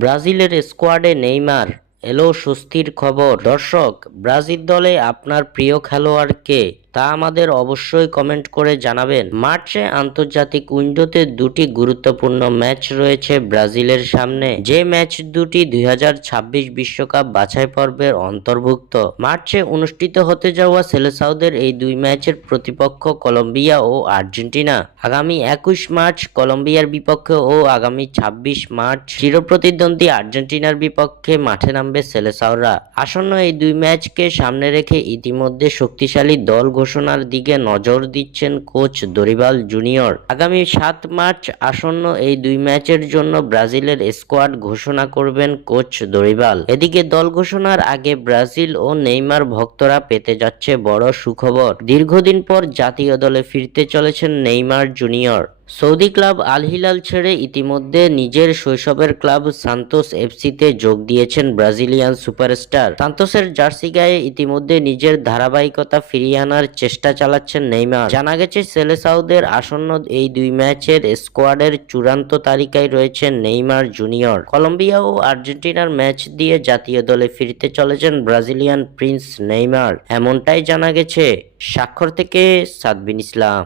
ব্রাজিলের স্কোয়াডে নেইমার এলো স্বস্তির খবর। দর্শক, ব্রাজিল দলে আপনার প্রিয় খেলোয়াড় কে তা আমাদের অবশ্যই কমেন্ট করে জানাবেন। মার্চে আন্তর্জাতিক উইন্ডোতে দুটি গুরুত্বপূর্ণ ম্যাচ রয়েছে ব্রাজিলের সামনে, যে ম্যাচ দুটি 2026 বিশ্বকাপ বাছাই পর্বের অন্তর্ভুক্ত। মার্চে অনুষ্ঠিত হতে যাওয়া সেলেসাওদের এই দুই ম্যাচের প্রতিপক্ষ কলম্বিয়া ও আর্জেন্টিনা। আগামী 21 মার্চ কলম্বিয়ার বিপক্ষে ও আগামী 26 মার্চ চিরপ্রতিদ্বন্দ্বী আর্জেন্টিনার বিপক্ষে মাঠে নামবে সেলেসাওরা। আসন্ন এই দুই ম্যাচকে সামনে রেখে ইতিমধ্যে শক্তিশালী দল ঘোষণার দিকে নজর দিচ্ছেন কোচ দরিবাল জুনিয়র। আগামী 7 মার্চ আসন্ন এই দুই ম্যাচের জন্য ব্রাজিলের স্কোয়াড ঘোষণা করবেন কোচ দরিবাল। এদিকে দল ঘোষণার আগে ব্রাজিল ও নেইমার ভক্তরা পেতে যাচ্ছে বড় সুখবর। দীর্ঘদিন পর জাতীয় দলে ফিরতে চলেছেন Neymar junior. Saudi club Al Hilal ছেড়ে ইতিমধ্যে নিজের শৈশবের ক্লাব সান্তোস এফসিতে যোগ দিয়েছেন ব্রাজিলিয়ান সুপারস্টার। সান্তোসের জার্সি গায়ে ইতিমধ্যে নিজের ধারাবাহিকতা ফিরিয়ে আনার চেষ্টা চালাচ্ছেন নেইমার। জানা গেছে সেলেসাওদের আসন্ন এই দুই ম্যাচের স্কোয়াডের চূড়ান্ত তালিকায় রয়েছেন নেইমার জুনিয়র। কলম্বিয়া ও আর্জেন্টিনার ম্যাচ দিয়ে জাতীয় দলে ফিরতে চলেছেন ব্রাজিলিয়ান প্রিন্স নেইমার, এমনটাই জানা গেছে। স্বাক্ষর থেকে সাদবিন ইসলাম।